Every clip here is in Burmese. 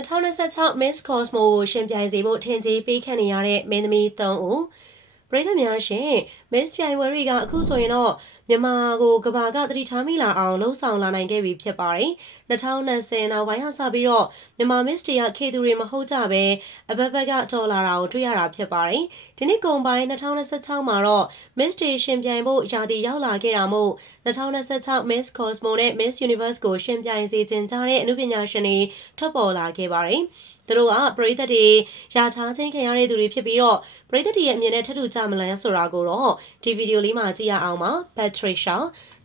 2026 Miss Cosmo ကိုရှင်ပြိုင်စေဖို့ထင်ကြေးပေးခံနေရတဲ့မင်းသမီး3ဦးပရိသတ်များရှင် Miss ပြိုင်ပွဲတွေကအခုဆိုရင်တော့မြန်မာကိုကဘာကသတိထားမိလာအောင်လှုံ့ဆော်လာနိုင်ခဲ့ပြီဖြစ်ပါတယ်။2020နောက်ပိုင်းကစပြီးတော့မြန်မာ Miss တွေကခေသူတွေမဟုတ်ကြပဲအဘက်ဘက်ကတော်လာတာကိုတွေ့ရတာဖြစ်ပါတယ်။ဒီနှစ်ကုန်ပိုင်း2026မှာတော့ Miss တွေရှင်ပြိုင်ဖို့ရာသီရောက်လာခဲ့တာမို့2026 Miss Cosmo နဲ့ Miss Universe ကိုရှင်ပြိုင်စေချင်ကြတဲ့အမှုပညာရှင်တွေထွက်ပေါ်လာခဲ့ပါတယ်။သူတို့ကပရိသတ်တွေရာထားချင်းခံရတဲ့သူတွေဖြစ်ပြီးတော့ပရိသတ်တွေရဲ့အမြင်နဲ့ထပ်တူကြမလဲဆိုတာကိုတော့ဒီဗီဒီယိုလေးမှာကြည့်ရအောင်ပါ Patricia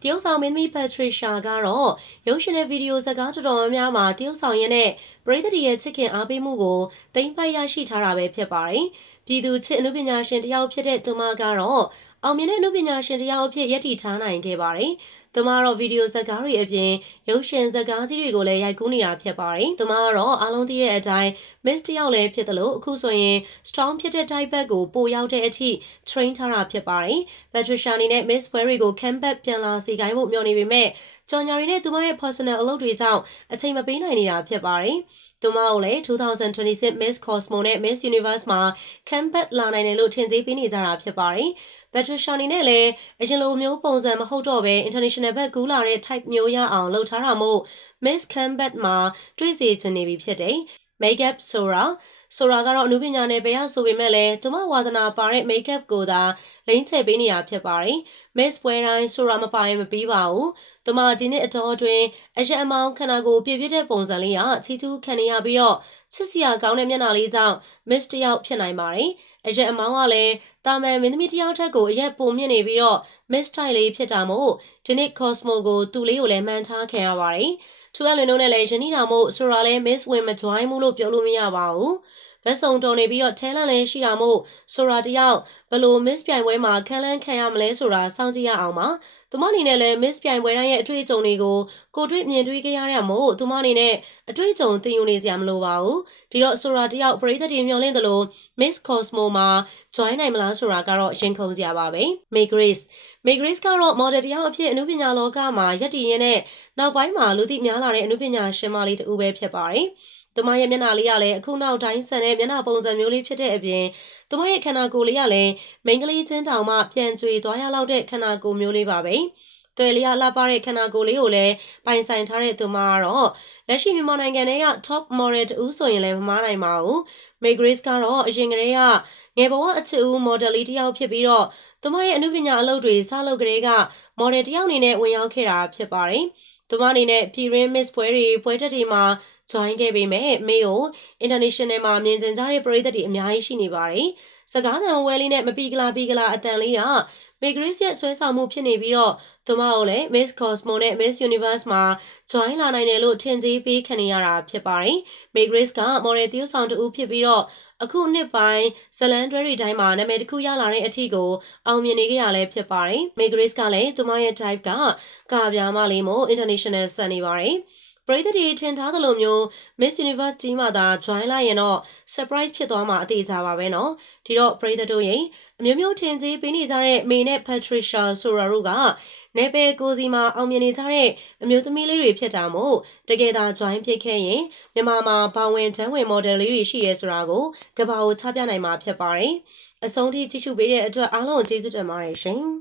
တရုတ်ဆောင်မင်းသမီး Patricia ကတော့ရုပ်ရှင်တဲ့ဗီဒီယိုဇာတ်ကားတော်တော်များများမှာတရုတ်ဆောင်ရင်းနဲ့ပရိသတ်တွေရဲ့ချစ်ခင်အားပေးမှုကိုသိမ်းပိုက်ရရှိထားတာပဲဖြစ်ပါတယ်ပြည်သူချစ်အမှုပညာရှင်တယောက်ဖြစ်တဲ့သူမကတော့အောင်မြင်တဲ့အမှုပညာရှင်တယောက်အဖြစ်ရည်တည်ထားနိုင်ခဲ့ပါတယ်သူမကတော့ဗီဒီယိုဇာတ်ကားတွေအပြင်ရုပ်ရှင်ဇာတ်ကားကြီးတွေကိုလည်းရိုက်ကူးနေတာဖြစ်ပါတယ်။သူမကတော့အားလုံးသိတဲ့အတိုင်း Miss တယောက်လည်းဖြစ်သလိုအခုဆိုရင် strong ဖြစ်တဲ့ type ဘက်ကိုပိုရောက်တဲ့အထိ train ထားတာဖြစ်ပါတယ်။ Patricia အနေနဲ့ Miss ပွဲတွေကို comeback ပြန်လာစေခိုင်းဖို့မျှော်နေပေမဲ့ကြော်ညာရီနဲ့သူမရဲ့ personal အလုပ်တွေကြောင့်အချိန်မပေးနိုင်နေတာဖြစ်ပါတယ်။သူမကိုလည်း2026 Miss Cosmo နဲ့ Miss Universe မှာ comeback လာနိုင်တယ်လို့ထင်ကြေးပေးနေကြတာဖြစ်ပါတယ်။ Patricia အနေနဲ့လည်းအရင်လိုမျိုးပုံစံမဟုတ်တော့ဘဲ international ဘက်ကူးလာတဲ့ type မျိုးရအောင်လှုပ်ထားတာမို့ Miss Comeback မှာတွေ့စေချင်နေပြီဖြစ်တယ်။ Makeup Soraကတော့အနုပညာနယ်ပယ်ရဆိုပေမဲ့လည်းသူမဝါသနာပါတဲ့ makeup ကိုသာလိမ့်ချပေးနေတာဖြစ်ပါတယ်။ Miss ပွဲတိုင်း Sora မပါရင်မပြီးပါဘူး။သူမဒီနှစ်အတော်အတွင်းအရက်အမောင်းခန္ဓာကိုယ်ပြည့်ပြည့်တဲ့ပုံစံလေးကချီးကျူးခံနေရပြီးတော့ချစ်စရာကောင်းတဲ့မျက်နှာလေးကြောင့် Miss တယောက်ဖြစ်နိုင်ပါတယ်။အရက်အမောင်းကလည်းတာမန်မင်းသမီးတယောက်ထက်ကိုအရက်ပုံမြင့်နေပြီးတော့ Miss type လေးဖြစ်တာမို့ဒီနှစ် Cosmo ကိုသူ့လေးကိုလည်းမှန်ထားခံရပါတယ်။ထူအလွင်တို့နဲ့လည်းယဉ်နေတာမို့Soraလည်း Miss ဝင်မ join ဘူးလို့ပြောလို့မရပါဘူး။ဘက်စုံတော်နေပြီးတော့ talent လည်းရှိတာမို့Sora တယောက်ဘယ်လို Miss ပြိုင်ပွဲမှာခံလန်းခံရမလဲဆိုတာစောင့်ကြည့်ရအောင်ပါ။သူမအနေနဲ့လည်း Miss ပြိုင်ပွဲတိုင်းရဲ့အတွေ့အကြုံတွေကိုကိုတွေ့မြင်တွေ့ခဲ့ရတဲ့မို့သူမအနေနဲ့အတွေ့အကြုံသင်ယူနေစရာမလိုပါဘူး။ဒီတော့ Sora တယောက်ပရိသတ်တွေမျှော်လင့်သလို Miss Cosmo မှာ join နိုင်မလားဆိုတာကတော့ရင်ခုန်စရာပါပဲ။ May Grace ကတော့ model တယောက်အဖြစ်အနုပညာလောကမှာရပ်တည်ရင်းနဲ့နောက်ပိုင်းမှာလူသိများလာတဲ့အနုပညာရှင်မလေးတူပဲဖြစ်ပါတယ်။သူမရဲ့မျက်နှာလေးကလည်းအခုနောက်တိုင်းဆန်တဲ့မျက်နှာပုံစံမျိုးလေးဖြစ်တဲ့အပြင်သူမရဲ့ခန္ဓာကိုယ်လေးကလည်းမိန်းကလေးချင်းတောင်မှပြန်ကြွေသွားရလောက်တဲ့ခန္ဓာကိုယ်မျိုးလေးပါပဲ။သွေးလေးကလှပတဲ့ခန္ဓာကိုယ်လေးကိုလည်းပိုင်ဆိုင်ထားတဲ့သူမကတော့လက်ရှိမြန်မာနိုင်ငံထဲက top model တူဆိုရင်လည်းမမားနိုင်ပါဘူး။ May Grace ကတော့အရင်ကတည်းကငယ်ဘဝအချစ်ဦး model လေးတယောက်ဖြစ်ပြီးတော့သူမရဲ့အနုပညာအလုပ်တွေစလုပ်ကလေးက model တယောက်အနေနဲ့ဝင်ရောက်ခဲ့တာဖြစ်ပါတယ်။သူမအနေနဲ့ပြည်ရင်း Miss ပွဲတက်တွေမှာ join ခဲ့ပေမဲ့ May ကို international မှာမြင်ကျင်ကြတဲ့ပရိသတ်တွေအများကြီးရှိနေပါတယ်။စကားသံဝဲလေးနဲ့မပီကလာအတန်လေးက May Grace ရဲ့ဆွဲဆောင်မှုဖြစ်နေပြီးတော့သူမကိုလည်း Miss Cosmo နဲ့ Miss Universe မှာ join လာနိုင်တယ်လို့ထင်ကြေးပေးခံနေရတာဖြစ်ပါတယ်။ May Grace က model တရုပ်ဆောင်တူဖြစ်ပြီးတော့အခုနှစ်ပိုင်းဇလန်တွဲတွေတိုင်းမှာနာမည်တစ်ခုရလာတဲ့အထီကိုအောင်မြင်နေကြရလဲဖြစ်ပါတယ်။ May Grace ကလည်းသူမရဲ့ type ကကာပြားမလေးမို့ international ဆန်နေပါတယ်။ပရိသတ်တွေထင်ထားသလိုမျိုး Miss Universe ကြီးမှာသာ join လိုက်ရင်တော့ surprise ဖြစ်သွားမှာအသေးချာပါပဲနော်။ဒီတော့ပရိသတ်တို့ရဲ့အမျိုးမျိုးထင်ကြေးပေးနေကြတဲ့ May နဲ့ Patricia ဆိုတာတို့ကနယ်ပယ်ကိုစီမှာအောင်မြင်နေကြတဲ့အမျိုးသမီးလေးတွေဖြစ်တာမို့တကယ်သာ join ဖြစ်ခဲ့ရင်မြန်မာမှာဘောင်ဝင်တန်းဝင် model လေးတွေရှိရဲဆိုတာကိုကဘာကိုချပြနိုင်မှာဖြစ်ပါတယ်။အဆုံးထိကြည့်ရှုပေးတဲ့အတွက်အားလုံးကျေးဇူးတင်ပါတယ်ရှင်။